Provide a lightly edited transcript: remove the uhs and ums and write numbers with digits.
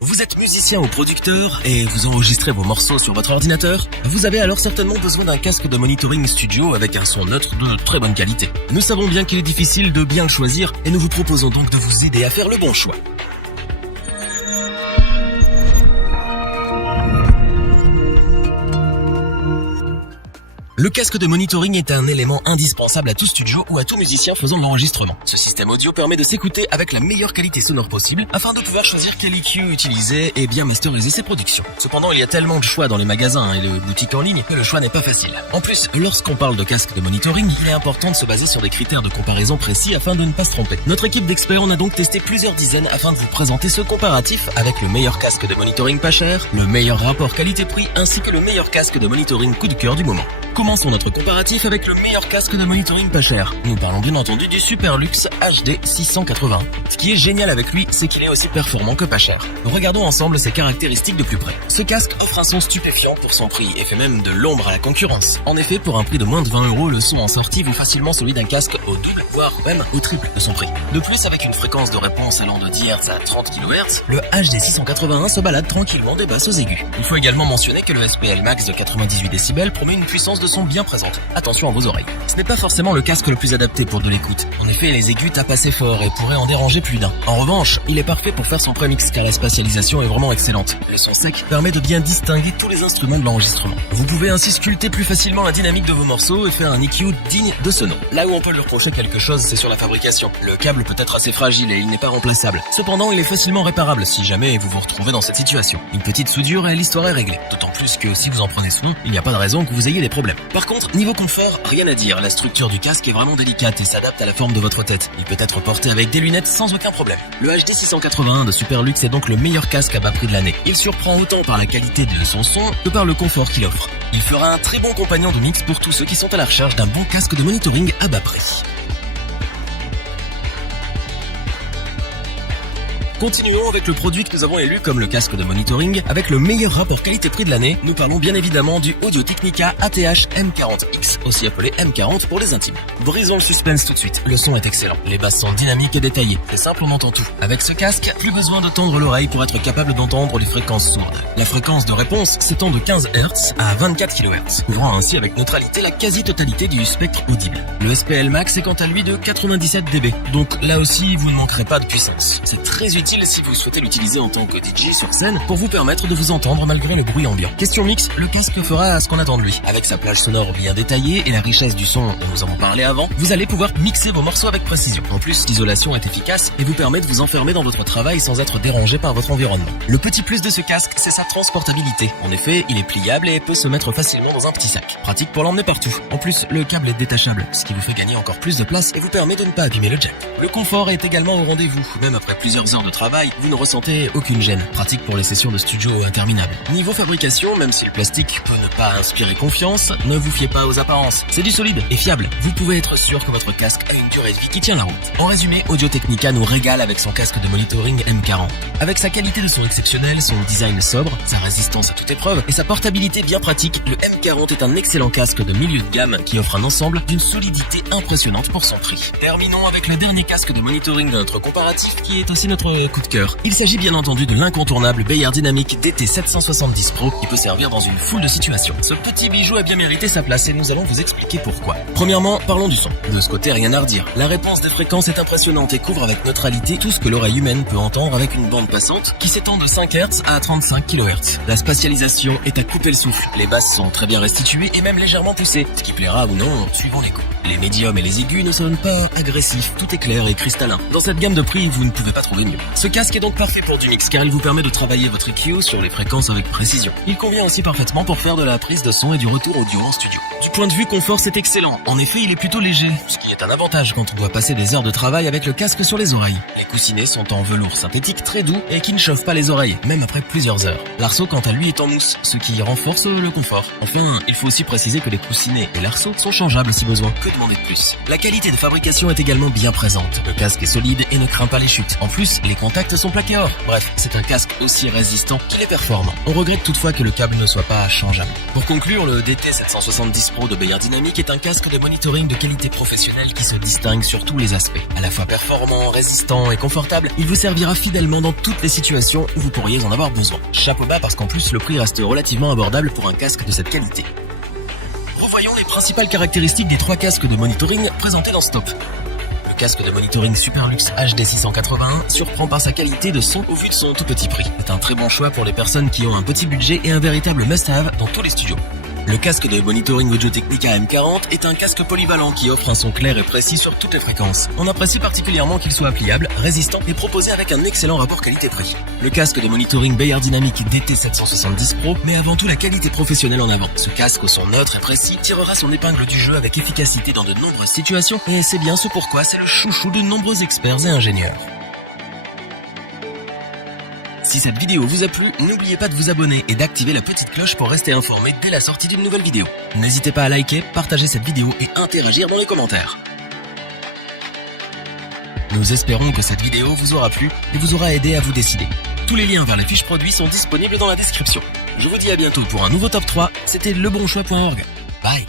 Vous êtes musicien ou producteur et vous enregistrez vos morceaux sur votre ordinateur? Vous avez alors certainement besoin d'un casque de monitoring studio avec un son neutre de très bonne qualité. Nous savons bien qu'il est difficile de bien le choisir et nous vous proposons donc de vous aider à faire le bon choix. Le casque de monitoring est un élément indispensable à tout studio ou à tout musicien faisant de l'enregistrement. Ce système audio permet de s'écouter avec la meilleure qualité sonore possible afin de pouvoir choisir quel EQ utiliser et bien masteriser ses productions. Cependant, il y a tellement de choix dans les magasins et les boutiques en ligne que le choix n'est pas facile. En plus, lorsqu'on parle de casque de monitoring, il est important de se baser sur des critères de comparaison précis afin de ne pas se tromper. Notre équipe d'experts en a donc testé plusieurs dizaines afin de vous présenter ce comparatif avec le meilleur casque de monitoring pas cher, le meilleur rapport qualité-prix ainsi que le meilleur casque de monitoring coup de cœur du moment. Commençons notre comparatif avec le meilleur casque de monitoring pas cher. Nous parlons bien entendu du Superlux HD 680. Ce qui est génial avec lui, c'est qu'il est aussi performant que pas cher. Regardons ensemble ses caractéristiques de plus près. Ce casque offre un son stupéfiant pour son prix et fait même de l'ombre à la concurrence. En effet, pour un prix de moins de 20 €, le son en sortie vaut facilement celui d'un casque au double, voire même au triple de son prix. De plus, avec une fréquence de réponse allant de 10 Hz à 30 kHz, le HD 681 se balade tranquillement des basses aux aigus. Il faut également mentionner que le SPL Max de 98 décibels promet une puissance de son bien présente. Attention à vos oreilles. Ce n'est pas forcément le casque le plus adapté pour de l'écoute. En effet, les aigus tapent assez fort et pourraient en déranger plus d'un. En revanche, il est parfait pour faire son prémix car la spatialisation est vraiment excellente. Le son sec permet de bien distinguer tous les instruments de l'enregistrement. Vous pouvez ainsi sculpter plus facilement la dynamique de vos morceaux et faire un EQ digne de ce nom. Là où on peut lui reprocher quelque chose, c'est sur la fabrication. Le câble peut être assez fragile et il n'est pas remplaçable. Cependant, il est facilement réparable si jamais vous vous retrouvez dans cette situation. Une petite soudure et l'histoire est réglée. D'autant plus que si vous en prenez soin, il n'y a pas de raison que vous ayez des problèmes. Par contre, niveau confort, rien à dire. La structure du casque est vraiment délicate et s'adapte à la forme de votre tête. Il peut être porté avec des lunettes sans aucun problème. Le HD 681 de Superlux est donc le meilleur casque à bas prix de l'année. Il surprend autant par la qualité de son son que par le confort qu'il offre. Il fera un très bon compagnon de mix pour tous ceux qui sont à la recherche d'un bon casque de monitoring à bas prix. Continuons avec le produit que nous avons élu comme le casque de monitoring avec le meilleur rapport qualité-prix de l'année. Nous parlons bien évidemment du Audio-Technica ATH M40X, aussi appelé M40 pour les intimes. Brisons le suspense tout de suite. Le son est excellent. Les basses sont dynamiques et détaillées. C'est simple, on entend tout. Avec ce casque, plus besoin de tendre l'oreille pour être capable d'entendre les fréquences sourdes. La fréquence de réponse s'étend de 15 Hz à 24 kHz, couvrant ainsi avec neutralité la quasi-totalité du spectre audible. Le SPL Max est quant à lui de 97 dB. Donc là aussi, vous ne manquerez pas de puissance. C'est très utile si vous souhaitez l'utiliser en tant que DJ sur scène pour vous permettre de vous entendre malgré le bruit ambiant. Question mix, le casque fera ce qu'on attend de lui. Avec sa plage sonore bien détaillée et la richesse du son dont nous avons parlé avant, vous allez pouvoir mixer vos morceaux avec précision. En plus, l'isolation est efficace et vous permet de vous enfermer dans votre travail sans être dérangé par votre environnement. Le petit plus de ce casque, c'est sa transportabilité. En effet, il est pliable et peut se mettre facilement dans un petit sac. Pratique pour l'emmener partout. En plus, le câble est détachable, ce qui vous fait gagner encore plus de place et vous permet de ne pas abîmer le jack. Le confort est également au rendez-vous. Même après plusieurs heures de travail, vous ne ressentez aucune gêne. Pratique pour les sessions de studio interminables. Niveau fabrication, même si le plastique peut ne pas inspirer confiance, ne vous fiez pas aux apparences. C'est du solide et fiable. Vous pouvez être sûr que votre casque a une durée de vie qui tient la route. En résumé, Audio-Technica nous régale avec son casque de monitoring M40. Avec sa qualité de son exceptionnelle, son design sobre, sa résistance à toute épreuve et sa portabilité bien pratique, le M40 est un excellent casque de milieu de gamme qui offre un ensemble d'une solidité impressionnante pour son prix. Terminons avec le dernier casque de monitoring de notre comparatif qui est aussi notre coup de cœur. Il s'agit bien entendu de l'incontournable Beyer Dynamic DT770 Pro qui peut servir dans une foule de situations. Ce petit bijou a bien mérité sa place et nous allons vous expliquer pourquoi. Premièrement, parlons du son. De ce côté, rien à redire. La réponse des fréquences est impressionnante et couvre avec neutralité tout ce que l'oreille humaine peut entendre avec une bande passante qui s'étend de 5 Hz à 35 kHz. La spatialisation est à couper le souffle. Les basses sont très bien restituées et même légèrement poussées, ce qui plaira ou non, suivant les goûts. Les médiums et les aigus ne sonnent pas agressifs, tout est clair et cristallin. Dans cette gamme de prix, vous ne pouvez pas trouver mieux. Ce casque est donc parfait pour du mix car il vous permet de travailler votre EQ sur les fréquences avec précision. Il convient aussi parfaitement pour faire de la prise de son et du retour audio en studio. Du point de vue confort, c'est excellent. En effet, il est plutôt léger, ce qui est un avantage quand on doit passer des heures de travail avec le casque sur les oreilles. Les coussinets sont en velours synthétique très doux et qui ne chauffe pas les oreilles, même après plusieurs heures. L'arceau, quant à lui, est en mousse, ce qui renforce le confort. Enfin, il faut aussi préciser que les coussinets et l'arceau sont changeables si besoin. Que demander de plus? La qualité de fabrication est également bien présente. Le casque est solide et ne craint pas les chutes. En plus, les contacts sont plaqués or. Bref, c'est un casque aussi résistant qu'il est performant. On regrette toutefois que le câble ne soit pas changeable. Pour conclure, le DT770 Pro de Beyerd Dynamic est un casque de monitoring de qualité professionnelle qui se distingue sur tous les aspects. À la fois performant, résistant et confortable, il vous servira fidèlement dans toutes les situations où vous pourriez en avoir besoin. Chapeau bas parce qu'en plus le prix reste relativement abordable pour un casque de cette qualité. Revoyons les principales caractéristiques des 3 casques de monitoring présentés dans ce top. Le casque de monitoring Superlux HD 681 surprend par sa qualité de son au vu de son tout petit prix. C'est un très bon choix pour les personnes qui ont un petit budget et un véritable must-have dans tous les studios. Le casque de monitoring Audio Technica M40 est un casque polyvalent qui offre un son clair et précis sur toutes les fréquences. On apprécie particulièrement qu'il soit pliable, résistant et proposé avec un excellent rapport qualité-prix. Le casque de monitoring Beyerd Dynamic DT770 Pro met avant tout la qualité professionnelle en avant. Ce casque au son neutre et précis tirera son épingle du jeu avec efficacité dans de nombreuses situations et c'est bien ce pourquoi c'est le chouchou de nombreux experts et ingénieurs. Si cette vidéo vous a plu, n'oubliez pas de vous abonner et d'activer la petite cloche pour rester informé dès la sortie d'une nouvelle vidéo. N'hésitez pas à liker, partager cette vidéo et interagir dans les commentaires. Nous espérons que cette vidéo vous aura plu et vous aura aidé à vous décider. Tous les liens vers les fiches produits sont disponibles dans la description. Je vous dis à bientôt pour un nouveau top 3, c'était lebonchoix.org. Bye.